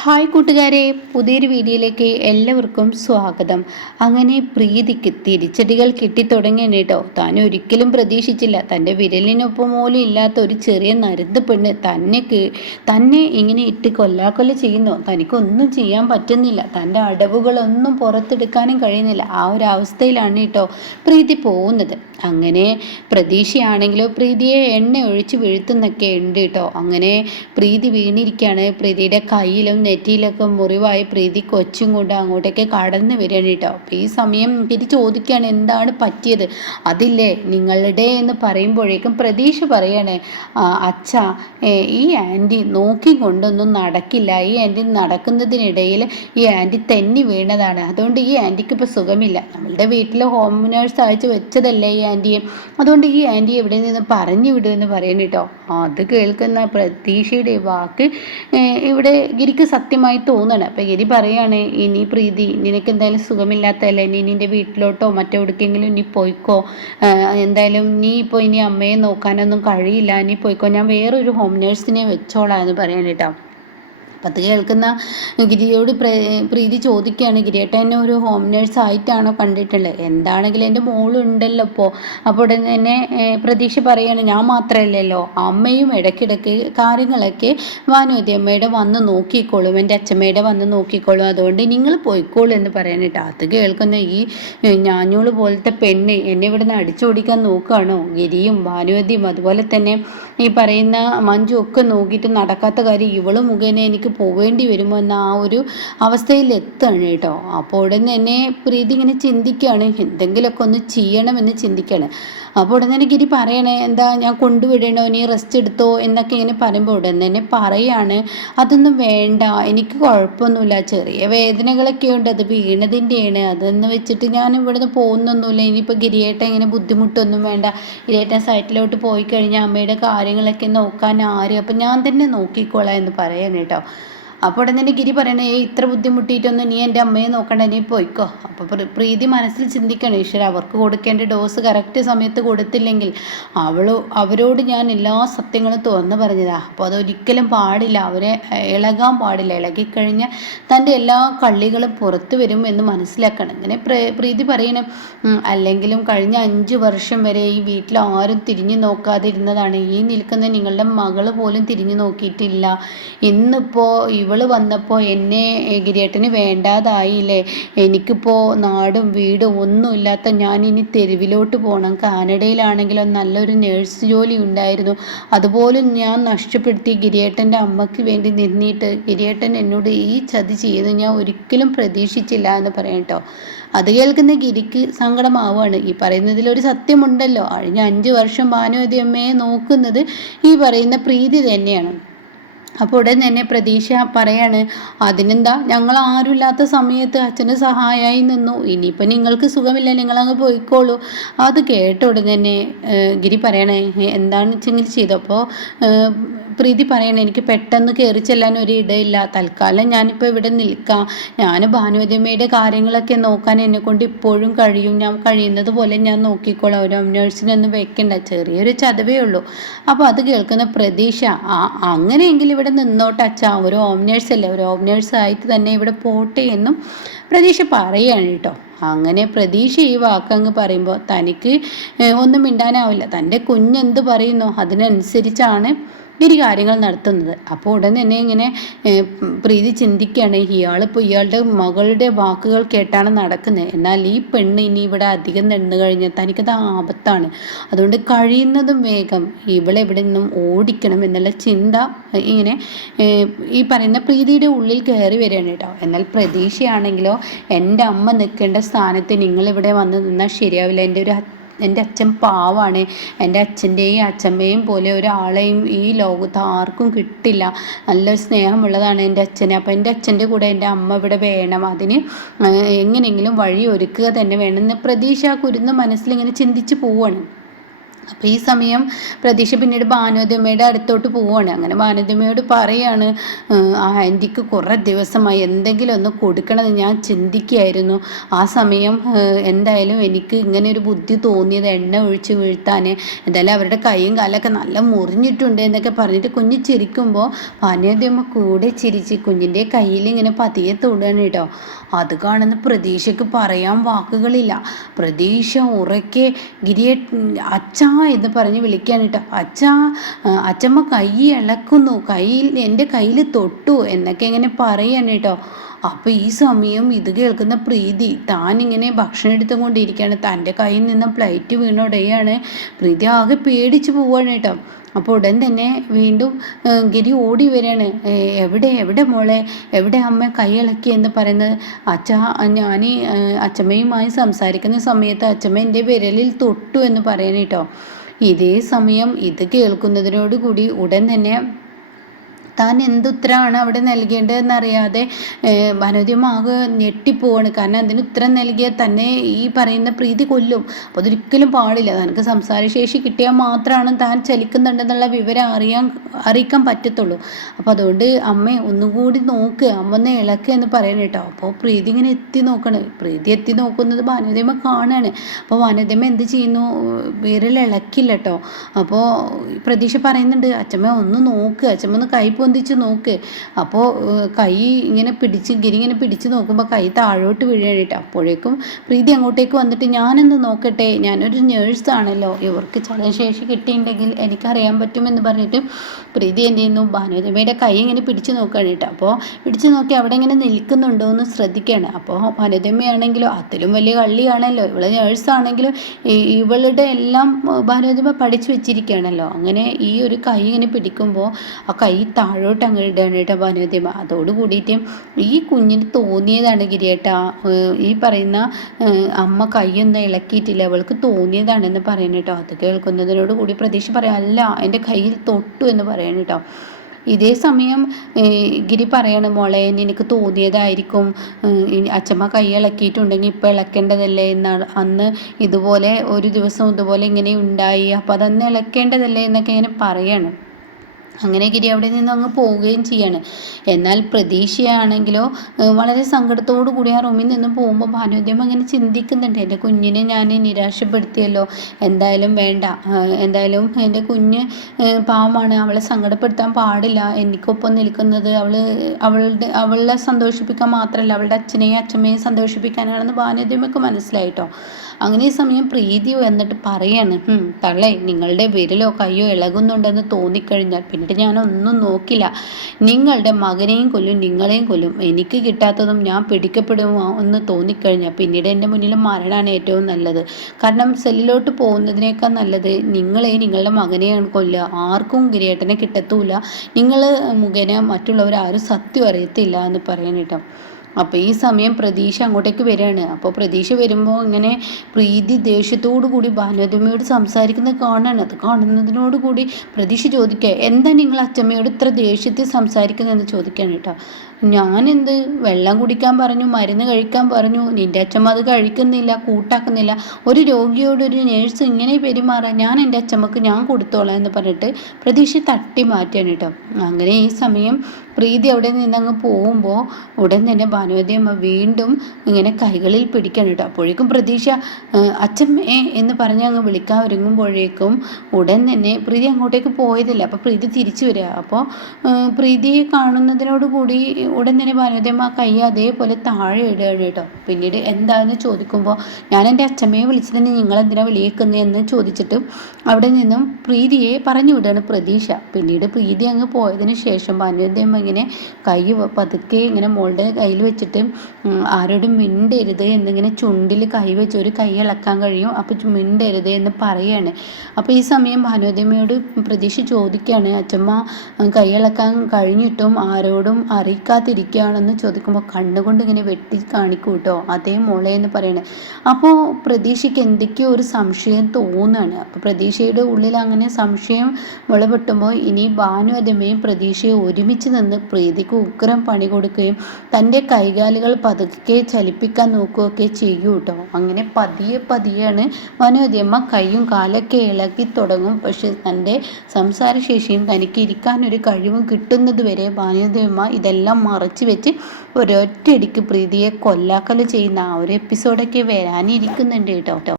Hi കൂട്ടുകാരെ, പുതിയൊരു വീഡിയോയിലേക്ക് എല്ലാവർക്കും സ്വാഗതം. അങ്ങനെ പ്രീതിക്ക് തിരിച്ചടികൾ കിട്ടിത്തുടങ്ങിയാണ് കേട്ടോ. താൻ ഒരിക്കലും പ്രതീക്ഷിച്ചില്ല, തൻ്റെ വിരലിനൊപ്പം പോലും ഇല്ലാത്ത ഒരു ചെറിയ നരുന്ന് പെണ്ണ് തന്നെ ഇങ്ങനെ ഇട്ട് കൊല്ലാക്കൊല്ല ചെയ്യുന്നു. തനിക്കൊന്നും ചെയ്യാൻ പറ്റുന്നില്ല, തൻ്റെ അടവുകളൊന്നും പുറത്തെടുക്കാനും കഴിയുന്നില്ല. ആ ഒരു അവസ്ഥയിലാണ് കേട്ടോ പ്രീതി പോകുന്നത്. അങ്ങനെ പ്രതീക്ഷയാണെങ്കിലോ പ്രീതിയെ എണ്ണ ഒഴിച്ച് വീഴ്ത്തുന്നൊക്കെ ഉണ്ട് കേട്ടോ. അങ്ങനെ പ്രീതി വീണിരിക്കുകയാണ്. പ്രീതിയുടെ കയ്യിലും നെറ്റിയിലൊക്കെ മുറിവായി പ്രീതി കൊച്ചും കൊണ്ട് അങ്ങോട്ടേക്ക് കടന്നു വരികയാണ് കേട്ടോ. അപ്പം ഈ സമയം ഇത് ചോദിക്കുകയാണ്, എന്താണ് പറ്റിയത്? അതില്ലേ നിങ്ങളുടെ എന്ന് പറയുമ്പോഴേക്കും പ്രതീക്ഷ പറയാണ്, അച്ഛ ഈ ആൻറ്റി നോക്കിക്കൊണ്ടൊന്നും നടക്കില്ല. ഈ ആൻറ്റി നടക്കുന്നതിനിടയിൽ ഈ ആൻറ്റി തെന്നി വീണതാണ്. അതുകൊണ്ട് ഈ ആൻറ്റിക്ക് ഇപ്പോൾ സുഖമില്ല. നമ്മളുടെ വീട്ടിൽ ഹോം നേഴ്സ് അയച്ച് വെച്ചതല്ലേ ഈ ആൻറ്റിയെ. അതുകൊണ്ട് ഈ ആൻറ്റി എവിടെ നിന്ന് പറഞ്ഞു വിടുമെന്ന് പറയുന്നു കേട്ടോ. അത് കേൾക്കുന്ന പ്രതീക്ഷയുടെ വാക്ക് ഇവിടെ ഗിരിക്ക് സത്യമായി തോന്നണം. അപ്പം ഗിരി പറയാണ്, ഇനി പ്രീതി നിനക്ക് എന്തായാലും സുഖമില്ലാത്തതല്ലേ, നീ നിൻ്റെ വീട്ടിലോട്ടോ മറ്റെവിടേക്കെങ്കിലും ഇനി പോയിക്കോ. എന്തായാലും നീ ഇപ്പോൾ ഇനി അമ്മയെ നോക്കാനൊന്നും കഴിയില്ല, നീ പോയിക്കോ, ഞാൻ വേറൊരു ഹോം നേഴ്സിനെ വെച്ചോളാം എന്ന് പറയാൻ കേട്ടോ. അപ്പം അത് കേൾക്കുന്ന ഗിരിയോട് പ്രീതി ചോദിക്കുകയാണ്, ഗിരിയേട്ട എന്നെ ഒരു ഹോം നേഴ്സ് ആയിട്ടാണോ കണ്ടിട്ടുള്ളത്? എന്താണെങ്കിലും എൻ്റെ മോളുണ്ടല്ലോ ഇപ്പോൾ. അപ്പോൾ ഉടനെ തന്നെ പ്രതീക്ഷ പറയുകയാണ്, ഞാൻ മാത്രമല്ലല്ലോ, അമ്മയും ഇടയ്ക്കിടയ്ക്ക് കാര്യങ്ങളൊക്കെ ഭാനുമതി അമ്മയുടെ വന്ന് നോക്കിക്കോളും, എൻ്റെ അച്ഛമ്മയുടെ വന്ന് നോക്കിക്കോളും, അതുകൊണ്ട് നിങ്ങൾ പോയിക്കോളൂ എന്ന് പറയാനിട്ട്. അത് കേൾക്കുന്ന ഈ ഞാഞ്ഞൂള് പോലത്തെ പെണ്ണ് എന്നെ ഇവിടെ നിന്ന് അടിച്ചോടിക്കാൻ നോക്കുകയാണോ? ഗിരിയും ഭാനുമതിയും അതുപോലെ തന്നെ ഈ പറയുന്ന മഞ്ജു ഒക്കെ നോക്കിയിട്ട് നടക്കാത്ത കാര്യം ഇവള് മുഖേന എനിക്ക് പോവേണ്ടി വരുമോ എന്ന ആ ഒരു അവസ്ഥയിൽ എത്താണ് കേട്ടോ. അപ്പോൾ ഉടനെ തന്നെ പ്രീതി ഇങ്ങനെ ചിന്തിക്കുകയാണ്, എന്തെങ്കിലുമൊക്കെ ഒന്ന് ചെയ്യണമെന്ന് ചിന്തിക്കുകയാണ്. അപ്പോൾ ഉടനെ തന്നെ ഗിരി പറയണേ, എന്താ ഞാൻ കൊണ്ടുവിടണോ, നീ റെസ്റ്റ് എടുത്തോ എന്നൊക്കെ ഇങ്ങനെ പറയുമ്പോൾ ഉടനെ തന്നെ പറയാണ്, അതൊന്നും വേണ്ട, എനിക്ക് കുഴപ്പമൊന്നുമില്ല, ചെറിയ വേദനകളൊക്കെ ഉണ്ട്, അത് വീണതിൻ്റെയാണ്, അതെന്ന് വെച്ചിട്ട് ഞാൻ ഇവിടുന്ന് പോകുന്നൊന്നുമില്ല. ഇനിയിപ്പോൾ ഗിരിയേട്ടൻ ഇങ്ങനെ ബുദ്ധിമുട്ടൊന്നും വേണ്ട, ഗിരിയേട്ടൻ സൈറ്റിലോട്ട് പോയി കഴിഞ്ഞാൽ അമ്മയുടെ കാര്യങ്ങളൊക്കെ നോക്കാൻ ആര്, അപ്പം ഞാൻ തന്നെ നോക്കിക്കോളാം എന്ന് പറയാൻ കേട്ടോ. അപ്പോൾ ഉടനെ തന്നെ ഗിരി പറയണേ, ഇത്ര ബുദ്ധിമുട്ടിയിട്ടൊന്നും നീ എൻ്റെ അമ്മയെ നോക്കണ്ട, നീ പോയിക്കോ. അപ്പോൾ പ്രീതി മനസ്സിൽ ചിന്തിക്കണം, ഈശ്വര അവർക്ക് കൊടുക്കേണ്ട ഡോസ് കറക്റ്റ് സമയത്ത് കൊടുത്തില്ലെങ്കിൽ അവരോട് ഞാൻ എല്ലാ സത്യങ്ങളും തുറന്നു പറഞ്ഞതാ. അപ്പോൾ അതൊരിക്കലും പാടില്ല, അവരെ ഇളകാൻ പാടില്ല, ഇളകിക്കഴിഞ്ഞാൽ തൻ്റെ എല്ലാ കള്ളികളും പുറത്തു വരും എന്ന് മനസ്സിലാക്കണം. ഇങ്ങനെ പ്രീതി പറയണം, അല്ലെങ്കിലും കഴിഞ്ഞ 5 വർഷം വരെ ഈ വീട്ടിൽ ആരും തിരിഞ്ഞു നോക്കാതിരുന്നതാണ്. ഈ നിൽക്കുന്ന നിങ്ങളുടെ മകള് പോലും തിരിഞ്ഞു നോക്കിയിട്ടില്ല. ഇന്നിപ്പോൾ ഇവള് വന്നപ്പോൾ എന്നെ ഗിരിയേട്ടന് വേണ്ടാതായില്ലേ. എനിക്കിപ്പോൾ നാടും വീടും ഒന്നുമില്ലാത്ത ഞാൻ ഇനി തെരുവിലോട്ട് പോകണം. കാനഡയിലാണെങ്കിലോ നല്ലൊരു നേഴ്സ് ജോലി ഉണ്ടായിരുന്നു, അതുപോലും ഞാൻ നഷ്ടപ്പെടുത്തി ഗിരിയേട്ടൻ്റെ അമ്മയ്ക്ക് വേണ്ടി നിന്നിട്ട് ഗിരിയേട്ടൻ എന്നോട് ഈ ചതി ചെയ്യുന്നത് ഞാൻ ഒരിക്കലും പ്രതീക്ഷിച്ചില്ല എന്ന് പറയാം കേട്ടോ. അത് കേൾക്കുന്ന ഗിരിക്ക് സങ്കടമാവുകയാണ്. ഈ പറയുന്നതിലൊരു സത്യമുണ്ടല്ലോ, കഴിഞ്ഞ 5 വർഷം ഭാനുമതി അമ്മയെ നോക്കുന്നത് ഈ പറയുന്ന പ്രീതി തന്നെയാണ്. അപ്പോൾ ഉടൻ തന്നെ പ്രതീക്ഷ പറയാണ്, അതിനെന്താ, ഞങ്ങൾ ആരുമില്ലാത്ത സമയത്ത് അച്ഛന് സഹായമായി നിന്നു, ഇനിയിപ്പോൾ നിങ്ങൾക്ക് സുഖമില്ല, നിങ്ങളങ്ങ് പോയിക്കോളൂ. അത് കേട്ട ഉടൻ തന്നെ ഗിരി പറയണേ, എന്താണ് വെച്ചെങ്കിൽ ചെയ്തപ്പോൾ പ്രീതി പറയണേ, എനിക്ക് പെട്ടെന്ന് കയറി ചെല്ലാൻ ഒരു ഇടയില്ല, തൽക്കാലം ഞാനിപ്പോൾ ഇവിടെ നിൽക്കാം, ഞാൻ ഭാനുവതിയമ്മയുടെ കാര്യങ്ങളൊക്കെ നോക്കാൻ എന്നെക്കൊണ്ട് ഇപ്പോഴും കഴിയും, ഞാൻ കഴിയുന്നത് പോലെ ഞാൻ നോക്കിക്കോളാം, ഒരു നേഴ്സിനൊന്നും വെക്കണ്ട, ചെറിയൊരു ചതവേ ഉള്ളൂ. അപ്പോൾ അത് കേൾക്കുന്ന പ്രതീക്ഷ, അങ്ങനെയെങ്കിൽ ഇവിടെ നിന്നോട്ടെ അച്ഛാ, ഒരു ഹോം നേഴ്സല്ലേ, ഒരു ഹോം നേഴ്സായിട്ട് തന്നെ ഇവിടെ പോട്ടെ എന്നും പ്രതീക്ഷ പറയുകയാണ് കേട്ടോ. അങ്ങനെ പ്രതീക്ഷ ഈ വാക്കങ്ങ് പറയുമ്പോൾ തനിക്ക് ഒന്നും മിണ്ടാനാവില്ല. തൻ്റെ കുഞ്ഞെന്ത് പറയുന്നോ അതിനനുസരിച്ചാണ് ഗിരി കാര്യങ്ങൾ നടത്തുന്നത്. അപ്പോൾ ഉടനെ തന്നെ ഇങ്ങനെ പ്രീതി ചിന്തിക്കുകയാണ്, ഇയാളിപ്പോൾ ഇയാളുടെ മകളുടെ വാക്കുകൾ കേട്ടാണ് നടക്കുന്നത്, എന്നാൽ ഈ പെണ്ണ് ഇനി ഇവിടെ അധികം നടന്നു കഴിഞ്ഞാൽ തനിക്കത് ആപത്താണ്, അതുകൊണ്ട് കഴിയുന്നതും വേഗം ഇവളെ ഇവിടെ നിന്നും ഓടിക്കണം എന്നുള്ള ചിന്ത ഇങ്ങനെ ഈ പറയുന്ന പ്രീതിയുടെ ഉള്ളിൽ കയറി വരികയാണ് കേട്ടോ. എന്നാൽ പ്രതീക്ഷയാണെങ്കിലോ, എൻ്റെ അമ്മ നിൽക്കേണ്ട സ്ഥാനത്ത് നിങ്ങളിവിടെ വന്ന് നിന്നാൽ ശരിയാവില്ല, എൻ്റെ അച്ഛൻ പാവാണ്, എൻ്റെ അച്ഛൻ്റെയും അച്ഛമ്മയും പോലെ ഒരാളെയും ഈ ലോകത്ത് ആർക്കും കിട്ടില്ല, നല്ലൊരു സ്നേഹമുള്ളതാണ് എൻ്റെ അച്ഛന്, അപ്പോൾ എൻ്റെ അച്ഛൻ്റെ കൂടെ എൻ്റെ അമ്മ ഇവിടെ വേണം, അതിന് എങ്ങനെയെങ്കിലും വഴി ഒരുക്കുക തന്നെ വേണമെന്ന് പ്രതീക്ഷ കുരുന്ന് മനസ്സിലിങ്ങനെ ചിന്തിച്ച് പോവുകയാണ്. അപ്പോൾ ഈ സമയം പ്രതീക്ഷ പിന്നീട് ഭാനുവതിയമ്മയുടെ അടുത്തോട്ട് പോവുകയാണ്. അങ്ങനെ ഭാനുവതിയമ്മയോട് പറയാണ്, ആ ആൻറ്റിക്ക് കുറേ ദിവസമായി എന്തെങ്കിലും ഒന്ന് കൊടുക്കണമെന്ന് ഞാൻ ചിന്തിക്കുകയായിരുന്നു. ആ സമയം എന്തായാലും എനിക്ക് ഇങ്ങനെ ഒരു ബുദ്ധി തോന്നിയത് എണ്ണ ഒഴിച്ച് വീഴ്ത്താൻ. എന്തായാലും അവരുടെ കൈയും കാലൊക്കെ നല്ല മുറിഞ്ഞിട്ടുണ്ട് എന്നൊക്കെ പറഞ്ഞിട്ട് കുഞ്ഞ് ചിരിക്കുമ്പോൾ ഭാനുവതിയമ്മ കൂടെ ചിരിച്ച് കുഞ്ഞിൻ്റെ കയ്യിൽ ഇങ്ങനെ പതിയെ തൊടുകയാണ് കേട്ടോ. അത് കാണുന്ന പ്രതീക്ഷയ്ക്ക് പറയാൻ വാക്കുകളില്ല. പ്രതീക്ഷ ഉറക്കെ ഗിരിയെ അച്ഛാ എന്ന് പറഞ്ഞ് വിളിക്കാൻ കേട്ടോ. അച്ഛാ, അച്ഛമ്മ കൈ ഇളക്കുന്നു, എൻ്റെ കയ്യിൽ തൊട്ടു എന്നൊക്കെ ഇങ്ങനെ പറയാൻ കേട്ടോ. അപ്പോൾ ഈ സമയം ഇത് കേൾക്കുന്ന പ്രീതി താനിങ്ങനെ ഭക്ഷണം എടുത്തുകൊണ്ടിരിക്കുകയാണ്. തൻ്റെ കയ്യിൽ നിന്ന് പ്ലേറ്റ് വീണുടയാണ്. പ്രീതി ആകെ പേടിച്ച് പോവുകയാണ് കേട്ടോ. അപ്പോൾ ഉടൻ തന്നെ വീണ്ടും ഗിരി ഓടി വരികയാണ്. എവിടെ മോളെ, എവിടെ അമ്മ കൈയിളക്കി എന്ന് പറയുന്നത്. അച്ഛാ, ഞാൻ അച്ഛമ്മയുമായി സംസാരിക്കുന്ന സമയത്ത് അച്ഛമ്മ എൻ്റെ വിരലിൽ തൊട്ടു എന്ന് പറയാൻ കേട്ടോ. ഇതേ സമയം ഇത് കേൾക്കുന്നതിനോടുകൂടി ഉടൻ തന്നെ താൻ എന്തുത്തരമാണ് അവിടെ നൽകേണ്ടതെന്നറിയാതെ ഭാനുവതിയമ്മ ആകെ ഞെട്ടിപ്പോവാണ്. കാരണം അതിന് ഉത്തരം നൽകിയാൽ തന്നെ ഈ പറയുന്ന പ്രീതി കൊല്ലും. അപ്പോൾ അതൊരിക്കലും പാടില്ല. തനിക്ക് സംസാരശേഷി കിട്ടിയാൽ മാത്രമാണ് താൻ ചലിക്കുന്നുണ്ടെന്നുള്ള വിവരം അറിയിക്കാൻ പറ്റത്തുള്ളൂ. അപ്പോൾ അതുകൊണ്ട് അമ്മ ഒന്നുകൂടി നോക്ക്, അമ്മ ഒന്ന് ഇളക്കുക എന്ന് പറയണം കേട്ടോ. അപ്പോൾ പ്രീതി ഇങ്ങനെ എത്തി നോക്കണം. പ്രീതി എത്തി നോക്കുന്നത് ഭാനുവതിയമ്മ കാണുകയാണ്. അപ്പോൾ ഭാനുവതിയമ്മ എന്ത് ചെയ്യുന്നു, വിരൽ ഇളക്കില്ല കേട്ടോ. അപ്പോൾ പ്രതീക്ഷ പറയുന്നുണ്ട്, അച്ഛമ്മ ഒന്ന് നോക്ക്, അച്ഛമ്മ ഒന്ന് കൈ പൊന്തിച്ച് നോക്ക്. അപ്പോൾ കൈ ഇങ്ങനെ ഗിരി ഇങ്ങനെ പിടിച്ച് നോക്കുമ്പോൾ കൈ താഴോട്ട് വീഴാനിട്ട്. അപ്പോഴേക്കും പ്രീതി അങ്ങോട്ടേക്ക് വന്നിട്ട് ഞാനൊന്ന് നോക്കട്ടെ, ഞാനൊരു നേഴ്സാണല്ലോ, ഇവർക്ക് ചലനശേഷി കിട്ടിയിട്ടുണ്ടെങ്കിൽ എനിക്കറിയാൻ പറ്റുമെന്ന് പറഞ്ഞിട്ട് പ്രീതി എന്ത് ചെയ്യുന്നു, ഭാനുവതിയമ്മയുടെ കൈ ഇങ്ങനെ പിടിച്ച് നോക്കുകയാണ് കേട്ടോ. അപ്പോൾ പിടിച്ച് നോക്കി അവിടെ ഇങ്ങനെ നിൽക്കുന്നുണ്ടോ എന്ന് ശ്രദ്ധിക്കുകയാണ്. അപ്പോൾ ഭാനുവതിയമ്മയാണെങ്കിലോ അതിലും വലിയ കള്ളിയാണല്ലോ, ഇവള് നേഴ്സാണെങ്കിലും ഇവളുടെ എല്ലാം ഭാനുവതിയമ്മ പഠിച്ചു വെച്ചിരിക്കുകയാണല്ലോ. അങ്ങനെ ഈ ഒരു കൈ ഇങ്ങനെ പിടിക്കുമ്പോൾ ആ കൈ താഴോട്ട് അങ്ങ് ഇടാണ് കേട്ടോ ഭാനുവതിയമ്മ. അതോട് കൂടിയിട്ട് ഈ കുഞ്ഞിന് തോന്നിയതാണ് ഗിരിയേട്ടാ, ഈ പറയുന്ന അമ്മ കൈയൊന്നും ഇളക്കിയിട്ടില്ല, അവൾക്ക് തോന്നിയതാണെന്ന് പറയുന്നത് കേട്ടോ. അത് കേൾക്കുന്നതിനോട് കൂടി പ്രതീക്ഷ പറയാം, അല്ല എൻ്റെ കയ്യിൽ തൊട്ടു എന്ന് പറയണം കേട്ടോ. ഇതേ സമയം ഗിരി പറയണം, മോളെ നിനക്ക് തോന്നിയതായിരിക്കും, അച്ഛമ്മ കൈ ഇളക്കിയിട്ടുണ്ടെങ്കിൽ ഇപ്പോൾ ഇളക്കേണ്ടതല്ലേ എന്നാണ്, അന്ന് ഇതുപോലെ ഒരു ദിവസം ഇതുപോലെ ഇങ്ങനെ ഉണ്ടായി, അപ്പോൾ അതന്ന് ഇളക്കേണ്ടതല്ലേ എന്നൊക്കെ ഇങ്ങനെ പറയാണ്. അങ്ങനെ ഗിരി അവിടെ നിന്ന് അങ്ങ് പോവുകയും ചെയ്യാണ്. എന്നാൽ പ്രതീക്ഷയാണെങ്കിലോ വളരെ സങ്കടത്തോടു കൂടി ആ റൂമിൽ നിന്ന് പോകുമ്പോൾ ഭാനുവതിയമ്മ അങ്ങനെ ചിന്തിക്കുന്നുണ്ട്, എൻ്റെ കുഞ്ഞിനെ ഞാൻ നിരാശപ്പെടുത്തിയല്ലോ, എന്തായാലും വേണ്ട, എന്തായാലും എൻ്റെ കുഞ്ഞ് പാവമാണ്, അവളെ സങ്കടപ്പെടുത്താൻ പാടില്ല, എനിക്കൊപ്പം നിൽക്കുന്നത് അവളെ സന്തോഷിപ്പിക്കാൻ മാത്രമല്ല അവളുടെ അച്ഛനെയും അച്ഛമ്മയും സന്തോഷിപ്പിക്കാനാണെന്ന് ഭാനുവതിയമ്മയ്ക്ക് മനസ്സിലായിട്ടോ. അങ്ങനെ ഈ സമയം പ്രീതി എന്നിട്ട് പറയാണ്, തള്ളേ നിങ്ങളുടെ വിരലോ കയ്യോ ഇളകുന്നുണ്ടെന്ന് തോന്നിക്കഴിഞ്ഞാൽ പിന്നീട് ഞാനൊന്നും നോക്കില്ല, നിങ്ങളുടെ മകനെയും കൊല്ലും നിങ്ങളെയും കൊല്ലും, എനിക്ക് കിട്ടാത്തതും ഞാൻ പിടിക്കപ്പെടുമോ എന്ന് തോന്നിക്കഴിഞ്ഞാൽ പിന്നീട് എൻ്റെ മുന്നിൽ മരണമാണ് ഏറ്റവും നല്ലത്. കാരണം സെല്ലിലോട്ട് പോകുന്നതിനേക്കാൾ നല്ലത് നിങ്ങളുടെ മകനെയാണ് കൊല്ലുക, ആർക്കും ഗിരിയേട്ടനെ കിട്ടത്തൂല, നിങ്ങൾ മുഖേന മറ്റുള്ളവരാരും സത്യം അറിയത്തില്ല എന്ന് പറയാനിട്ടോ. അപ്പോൾ ഈ സമയം പ്രതീക്ഷ അങ്ങോട്ടേക്ക് വരികയാണ്. അപ്പോൾ പ്രതീക്ഷ വരുമ്പോൾ ഇങ്ങനെ പ്രീതി ദേഷ്യത്തോടു കൂടി ഭാനുവതിയമ്മയോട് സംസാരിക്കുന്നത് കാണാണ്. അത് കാണുന്നതിനോട് കൂടി പ്രതീക്ഷ ചോദിക്കുക, എന്താ നിങ്ങൾ അച്ഛമ്മയോട് ഇത്ര ദേഷ്യത്തിൽ സംസാരിക്കുന്നതെന്ന് ചോദിക്കാൻ കേട്ടോ. ഞാനെന്ത്, വെള്ളം കുടിക്കാൻ പറഞ്ഞു, മരുന്ന് കഴിക്കാൻ പറഞ്ഞു, നിൻ്റെ അച്ഛമ്മ അത് കഴിക്കുന്നില്ല, കൂട്ടാക്കുന്നില്ല, ഒരു രോഗിയോട് ഒരു നേഴ്സ് ഇങ്ങനെ പെരുമാറാൻ ഞാൻ എൻ്റെ അച്ഛമ്മക്ക് ഞാൻ കൊടുത്തോളാം എന്ന് പറഞ്ഞിട്ട് പ്രതീക്ഷ തട്ടി മാറ്റാണ് കേട്ടോ. അങ്ങനെ ഈ സമയം പ്രീതി അവിടെ നിന്നങ്ങ് പോകുമ്പോൾ ഉടൻ തന്നെ ഭാനുവതിയമ്മ വീണ്ടും ഇങ്ങനെ കൈകളിൽ പിടിക്കണം കേട്ടോ. അപ്പോഴേക്കും പ്രതീക്ഷ അച്ഛമ്മേ എന്ന് പറഞ്ഞ് അങ്ങ് വിളിക്കാൻ ഒരുങ്ങുമ്പോഴേക്കും ഉടൻ തന്നെ പ്രീതി അങ്ങോട്ടേക്ക് പോയതില്ല. അപ്പോൾ പ്രീതി തിരിച്ചു വരിക. അപ്പോൾ പ്രീതിയെ കാണുന്നതിനോട് കൂടി ഉടൻ തന്നെ ഭാനുവതിയമ്മ കൈ അതേപോലെ താഴെ ഇടുകയാണ് കേട്ടോ. പിന്നീട് എന്താണെന്ന് ചോദിക്കുമ്പോൾ ഞാൻ എൻ്റെ അച്ഛമ്മയെ വിളിച്ചതിന് നിങ്ങളെന്തിനാണ് വിളിയേക്കുന്നതെന്ന് ചോദിച്ചിട്ട് അവിടെ നിന്നും പ്രീതിയെ പറഞ്ഞു വിടുകയാണ് പ്രതീക്ഷ. പിന്നീട് പ്രീതി അങ്ങ് പോയതിന് ശേഷം ഭാനുവതിയമ്മ ഇങ്ങനെ കൈ പതുക്കെ ഇങ്ങനെ മോളുടെ കയ്യിൽ വെച്ചിട്ട് ആരോടും മിണ്ടരുത് എന്നിങ്ങനെ ചുണ്ടിൽ കൈ വെച്ച് ഒരു കൈ ഇളക്കാൻ കഴിയും, അപ്പോൾ മിണ്ടരുത് എന്ന് പറയാണ്. അപ്പോൾ ഈ സമയം ഭാനുവതിയമ്മയോട് പ്രതീക്ഷ ചോദിക്കുകയാണ്, അച്ഛമ്മ കൈ ഇളക്കാൻ കഴിഞ്ഞിട്ടും ആരോടും അറിയിക്കാതിരിക്കുകയാണെന്ന് ചോദിക്കുമ്പോൾ കണ്ണുകൊണ്ട് ഇങ്ങനെ വെട്ടി കാണിക്കും കേട്ടോ, അതേ മോളെ എന്ന് പറയണേ. അപ്പോൾ പ്രതീക്ഷയ്ക്ക് എന്തൊക്കെയോ ഒരു സംശയം തോന്നുകയാണ്. അപ്പോൾ പ്രതീക്ഷയുടെ ഉള്ളിൽ അങ്ങനെ സംശയം വിളവെട്ടുമ്പോൾ ഇനി ഭാനുവതിയമ്മയും പ്രതീക്ഷയെ ഒരുമിച്ച് നിന്ന് പ്രീതിക്ക് ഉഗ്രം പണി കൊടുക്കുകയും തൻ്റെ കൈകാലുകൾ പതുക്കെ ചലിപ്പിക്കാൻ നോക്കുകയൊക്കെ ചെയ്യൂ കേട്ടോ. അങ്ങനെ പതിയെ പതിയാണ് വനവതിയമ്മ കൈയും കാലൊക്കെ ഇളക്കി തുടങ്ങും. പക്ഷെ തൻ്റെ സംസാരശേഷിയും തനിക്ക് ഇരിക്കാനൊരു കഴിവും കിട്ടുന്നത് വരെ വനവതിയമ്മ ഇതെല്ലാം മറച്ചു വെച്ച് ഒരൊറ്റയടിക്ക് പ്രീതിയെ കൊല്ലാക്കല് ചെയ്യുന്ന ആ ഒരു എപ്പിസോഡൊക്കെ വരാനിരിക്കുന്നുണ്ട് കേട്ടോ.